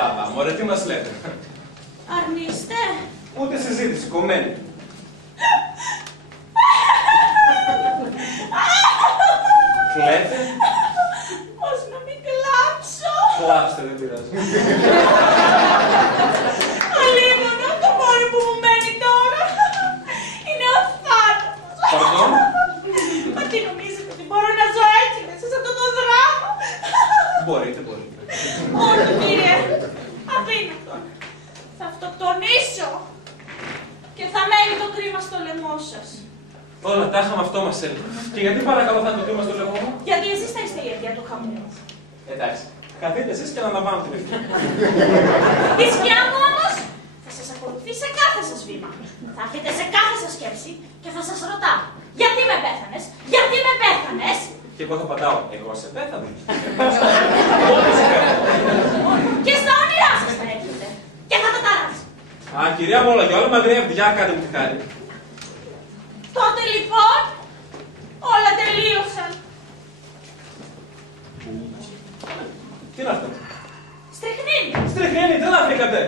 Πάπα, μωρέ, τι μας λέτε. Αρνείστε. Ούτε συζήτηση, κομμένη. Κλαίτε. Πώς να μην κλάψω. Κλάψτε, δεν πειράζει. Αλίμονο, το μωρί που μου μένει τώρα είναι ο θάνατος. Παρδόν. Μα τι νομίζετε ότι μπορώ να ζω έτσι μέσα σε αυτό το δράμα. Μπορείτε. Όχι, κύριε. Αδύνατον. Θα αυτοκτονήσω. Και θα μένει το κρίμα στο λαιμό σας. Όλα τα είχαμε, αυτό μας έλεγε. Και γιατί παρακαλώ θα είναι το κρίμα στο λαιμό μου. Γιατί εσείς θα είστε η αιτία του χαμού. Εντάξει. Καθείτε εσείς και να αναβάνω την ευθύνη. Η σκιά μου όμως θα σας ακολουθεί σε κάθε σας βήμα. Θα έρχεται σε κάθε σας σκέψη και θα σας ρωτά. Γιατί με πέθανες, γιατί με πέθανες. Και εγώ θα απαντάω, εγώ σε πέθανα. Όντως σε πέθανα. Και στα όνειρά σας θα έρχεται. Και θα τα ταράξει. Α, κυρία μου, όλα και όλα μαγειρεύει. Για κάντε μου τη χάρη. Τότε λοιπόν όλα τελείωσαν. Τι είναι αυτό. Στριχνίνη. Στριχνίνη, δεν la βρήκατε.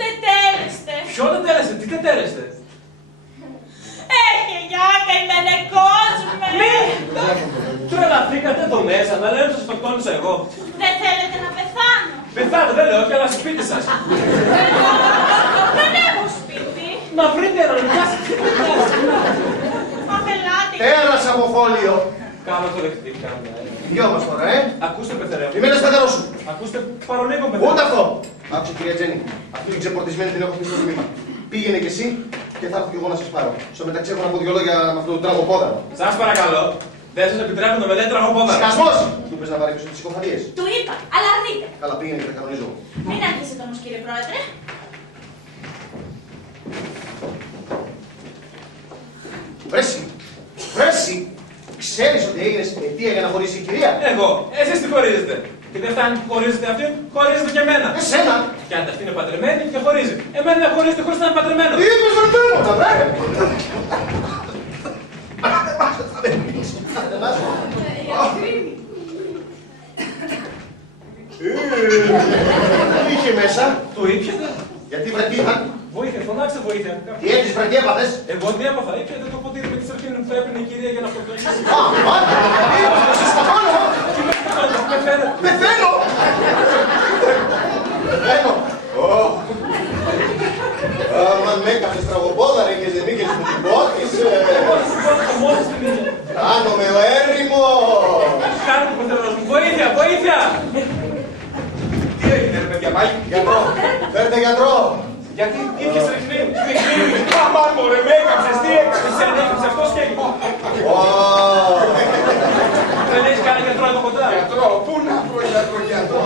Τετέλεστε. Ποιο δεν τέλεστε, τι δεν τέλεστε. Έχει γιάκα η μενεκόσμαι. Μη! Τρελαθήκατε εδώ μέσα, να λέω σας αυτοκτόνησα εγώ. Δεν θέλετε να πεθάνω. Πεθάτε, δεν λέω, και αλλά σπίτι σας. Δεν έχω σπίτι. Να βρείτε έναν νοικιάσετε. Απελάτε. Τέρας από φόλιο. Κάνω το δεχτήκαμε. Δυο μας τώρα, Ακούστε, πεθερέ μου. Είμαι ένας πεθερός σου. Ακούστε, παρολίγο, πεθερέ. Ούτε αυτό. Άκουσε, κυρία Τζέννη. Αυτή την ξεπορτισμένη την έχω πει στο τμήμα. Πήγαινε κι εσύ και θα έρθω κι εγώ να σας πάρω. Στο μεταξύ έχω να πω δυο λόγια με αυτό το τραγωπόδαρο. Σας παρακαλώ, δεν σας επιτρέπω να με λέτε τραγωπόδαρο. Σκασμός! Του είπες να πάρει πίσω τις συκοφαντίες. Του είπα, αλλά αρνείται. Καλά, πήγαινε και τα κανονίζω. Μην αρχίσετε όμως, κύριε Πρόεδρε. Βρέσει! Ξέρεις ότι έγινες αιτία για να χωρίσει η κυρία. Εγώ, εσείς τι χωρίζετε. Και δεν φτάνει που χωρίζετε αυτήν, χωρίζετε και εμένα. Εσένα! Και αν αυτή είναι παντρεμένη και χωρίζει. Εμένα να χωρίζετε χωρίς να είναι παντρεμένο. Τι είπες βερμένο, βρε! Τι είχε μέσα, Το ήπιατε. γιατί βρετή ήταν. Βοήθεια, φωνάξτε βοήθεια. Τι έχεις βρετή έπαθες. Εγώ τι έπαθα, ήπιατε το ποτήρι με τη σερφίνη που θα έπαιρνε η κυρία για να αυτοκτονήσει. Α, μάνα, θα σε σκοτώνω. Τι με σκοτώνει, με φέρετε. Πεθαίνω! Πεθαίνω! Άμα με έκαψες τραγωπόδαρε και δεν μπήκες με την πότισε. Κάνομαι ο έρημος. Κάντε το πεθερός μου, βοήθεια, βοήθεια. Τι έγινε ρε παιδιά, πάλι. Γιατρό, φέρτε γιατρό. Γιατί ήπιες ρυθμίνη. Αμάν μωρέ, με έκαψες, τι έκαψες, σε έκαψες, αυτός και δεν έχεις κάνει γιατρό εδώ κοντά. Γιατρό, πού να βρω γιατρό.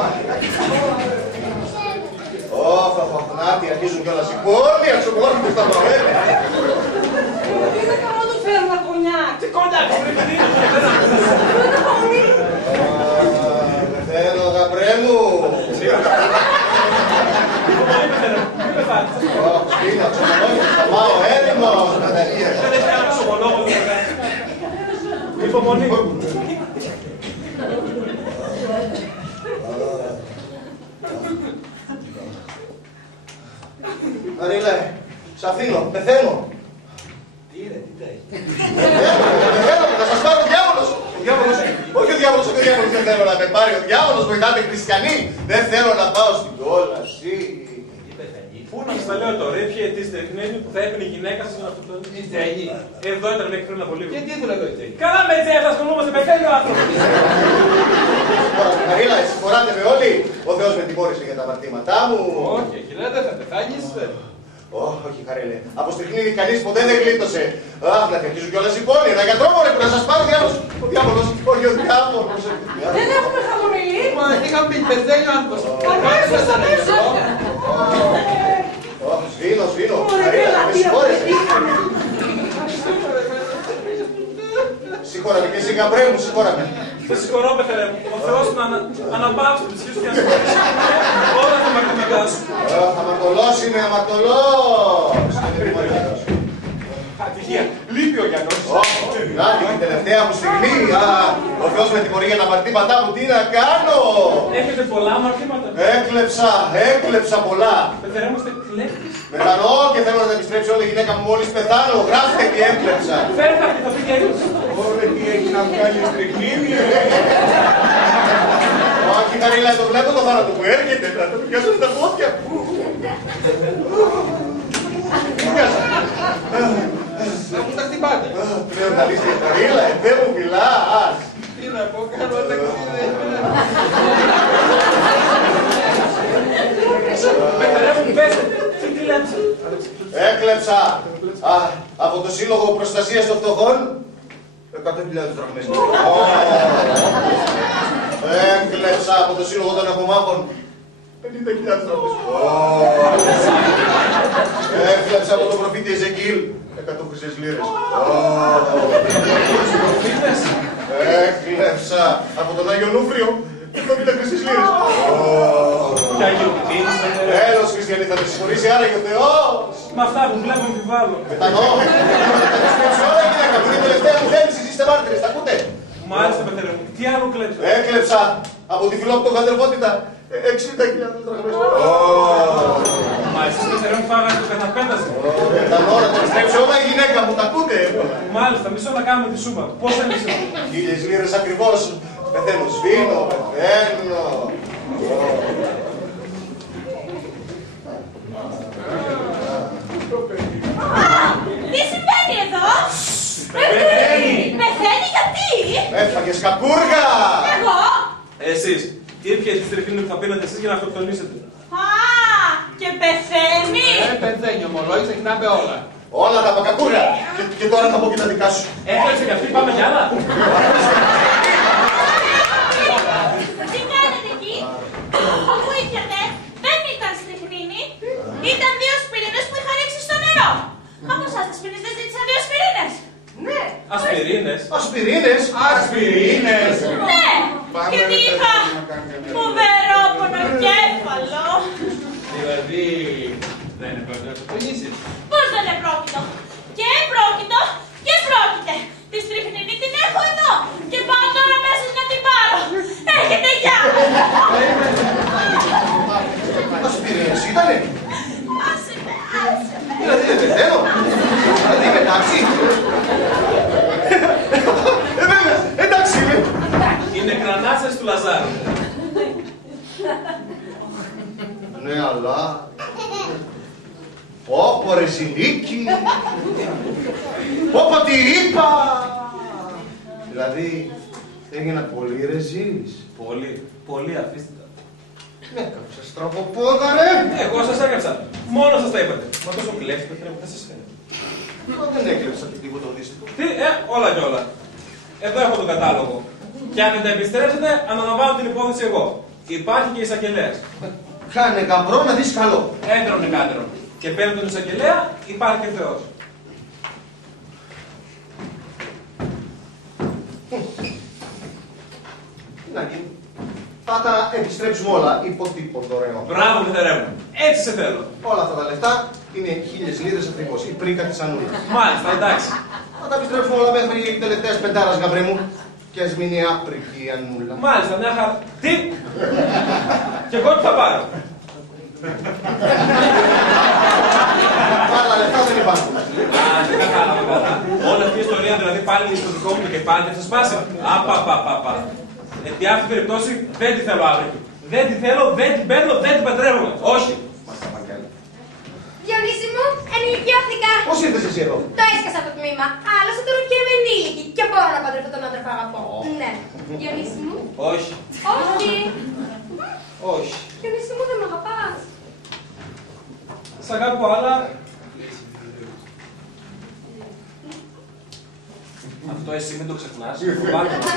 Ωχ, Νάτι, αρχίζουν κιόλας οι πόρνοι, αξιοπόρνοι στα μαβέλα. Είναι καλό να του φέρω ένα κονιάκ. Τι κοντάκ, ρε παιδί μου, Δεν θέλω, γαμπρέ μου. μην πεθάνεις. Είναι αξιοπορνός, θα πάω έρημος. Δεν έχεις κανένα ψωμολόγο εδώ πέρα. Υπομονή. Μαρίλα, σ' αφήνω, πεθαίνω. Τι είναι, τι τα έχει. Πεθαίνω, θα σας πάρω ο διάβολος. Ο διάβολος, όχι ο διάβολος, όχι ο διάβολος, δεν θέλω να με πάρει. Ο διάβολος, βοηθάτε χριστιανοί. Δεν θέλω να πάω στην κόλαση. Πού να σας τα λέω τώρα, έπιε τη στριχνένη που θα έπαιρνε η γυναίκα σας να αυτοκτονήσει. Τι στέγη. Εδώ ήταν μέχρι πριν από λίγο. Και τι ήθελα εδώ έτσι. Καλά με έτσι θα ασχολούμαστε, πεθαίνει ο άνθρωπος. Μαρίλα, συγχωράτε με όλοι. Ο Θεός με τιμώρησε για τα αμαρτήματά μου. Όχι, χιλιάδε θα πεθάνεις. Όχι, Χαρέλε. Από στριχνίδι κανείς ποτέ δεν γλίτωσε. Αχ, να αρχίζουν κιόλας οι πόνοι. Ένα γιατρό μωρέ που να σας πάρει ο διάβολος. Ο διάβολος, όχι ο διάβολος. Δεν έχουμε χαμομηλεί. Μα είχαμε πει πεθαίνει ο άνθρωπος. Αμέσως, αμέσως. Σβήνω. Χαρέλα, με συγχώρεσαι. Συγχώραμε και εσύ γαμπρέ μου, συγχώραμε. Σε συγχωρώ, πεθερέ μου. Ο Θεός να αναπαύσει την ψυχή σου και να συγχωρήσει όλα τα μαρτυρικά σου. Αμαρτωλός είμαι, αμαρτωλός. Ατυχία. Λείπει ο Γιάννος. Δηλαδή την τελευταία μου στιγμή. Ο Θεός με τιμωρεί για τα αμαρτήματά μου. Τι να κάνω. Έχετε πολλά αμαρτήματα. Έκλεψα πολλά. Πεθερέ μου, είστε κλέφτης. Μετανοώ και θέλω να τα επιστρέψει όλη η γυναίκα μου μόλις πεθάνω. Γράφτε τι έκλεψα. Φέρετε αυτή το φύγει έκδοση. Ωραία, τι έχει να βγάλει στριχνίνη. Όχι, Χαρίλα, το βλέπω το θάνατο που έρχεται. Θα το πιάσω στα πόδια. Να μου τα χτυπάτε. Λέω τα λύση, Χαρίλα, δεν μου μιλάς. Τι να πω, κάνω ταξίδι. Πεθερέ μου, πέστε. Τι κλέψα. Έκλεψα από το Σύλλογο Προστασίας των Φτωχών 100.000 δραχμές. Έκλεψα από το Σύλλογο των Απομάχων 50.000 δραχμές. Έκλεψα από τον προφήτη Εζεκίλ 100 χρυσές λίρες. Έκλεψα από τον Άγιο Νούφριο 70 χρυσές λίρες. Και αγιοποιείς. Τέλος, χριστιανοί, θα με συγχωρήσει άραγε ο Θεός. Με αυτά που βλέπω αμφιβάλλω. Μετανοώ. Θα τα πιστέψει όλα η γυναίκα μου. Είναι η τελευταία μου θέληση. Είστε μάρτυρες. Τα ακούτε. Μάλιστα, πεθερέ μου. Τι άλλο κλέψα. Έκλεψα από τη φιλόπτωχα αδερφότητα 60.000 δραχμές. Μάλιστα, πεθερέ μου, φάγατε το καταπέτασμα. Μετανοώ να τα πιστέψει όλα η γυναίκα μου. Τα ακούτε. Μάλιστα, μισό να κάνουμε τη σούπα. Πώς θα είναι σήμερα. 1.000 λίρες ακριβώς. Πεθαίνω. Σβήνω. Πεθαίνω. Τι συμβαίνει εδώ. Πεθαίνει γιατί. Έφαγες κακούργα. Εγώ. Εσείς, ήρθε τη στριφήνη που θα πίνετε εσείς για να αυτοκτονήσετε. Και πεθαίνει. Πεθαίνει, ομολόγησε και να πει όλα. Όλα τα κακούργα. Και τώρα θα πω και τα δικά σου. Έκλεψε και αυτή, πάμε κι άλλα. Τι κάνετε εκεί. Όπου ήρθατε δεν ήταν στριχνίνη. Ήταν 2 σπιρίνες που είχα ρίξει στο νερό. Από εσάς τις σπιρίνες δεν ζήτησαν 2 σπιρίνες. Ναι. Ασπιρίνες. Ασπιρίνες. Ασπιρίνες. Ναι. Γιατί είχα φοβερό πονοκέφαλο. Δηλαδή, δεν είναι πρόκειτο να το πονήσεις. Πώς δεν είναι πρόκειτο. Και πρόκειτο και πρόκειται. Τη στριχνίνη την έχω εδώ. Και πάω τώρα μέσα να την πάρω. Έχετε γεια. Ασπιρίνες ήτανε. Άσε με. Δηλαδή δεν πεθαίνω. Δηλαδή είμαι εντάξει. Βέβαια, εντάξει είμαι. Είναι κρανάτσες του Λαζάρου. Ναι, αλλά... Πω ρε Ζηλίκη. Πω τι είπα. Δηλαδή, έγινα πολύ ρε ζεις. Πολύ αφήστε τα. Με έκαψες στραβοπόδα ρε. Εγώ σας έκαψα. Μόνο σας τα είπατε. Μα τόσο κλέφτη πεθερέ μου, δεν σας φαίνεται. Μα δεν έκλεψα και τίποτα οδύστικο. Τι, όλα κι όλα. Εδώ έχω τον κατάλογο. Και αν δεν τα επιστρέψετε, αναλαμβάνω την υπόθεση εγώ. Υπάρχει και εισαγγελέας. Κάνε γαμπρό να δεις καλό. Έδρον εκάτερον. Και παίρνει τον εισαγγελέα, υπάρχει και Θεός. Τι να γίνει. Θα τα επιστρέψουμε όλα υπό τίποτα δωρεό. Μπράβο, πεθερέ μου. Έτσι σε θέλω. Όλα αυτά τα λεφτά είναι 1.000 λίρες ακριβώς. Η πρίκα της Ανούλας. Μάλιστα, εντάξει. Θα τα επιστρέψουμε όλα μέχρι τελευταίας πεντάρας γαμπρέ μου. Και ας μείνει άπρηκη η Ανούλα. Μάλιστα, μια χαρά. Τι! Και εγώ τι θα πάρω. Άλλα λεφτά δεν υπάρχουν. Δεν κατάλαβα καλά. Όλη αυτή η ιστορία δηλαδή πάλι στο δικό μου και πάλι θα σπάσει. Απαπαπαπα. Γιατί αυτή την περίπτωση δεν τη θέλω αύριο. Δεν τη θέλω, δεν την παίρνω, δεν την παντρεύομαι. Όχι. Διονύση μου, ενηλικιώθηκα. Πώς ήρθες εσύ εδώ. Το έσκασα το τμήμα. Άλλωστε τώρα και είμαι ενήλικη. Και μπορώ να παντρευτώ τον άντρα που αγαπώ. Ναι. Διονύση μου. Όχι. Όχι. Όχι. Διονύση μου, δεν με αγαπάς. Σ' αγαπώ, αλλά... Αυτό εσύ μην το ξεχνάς. Φοβάμαι αυτό.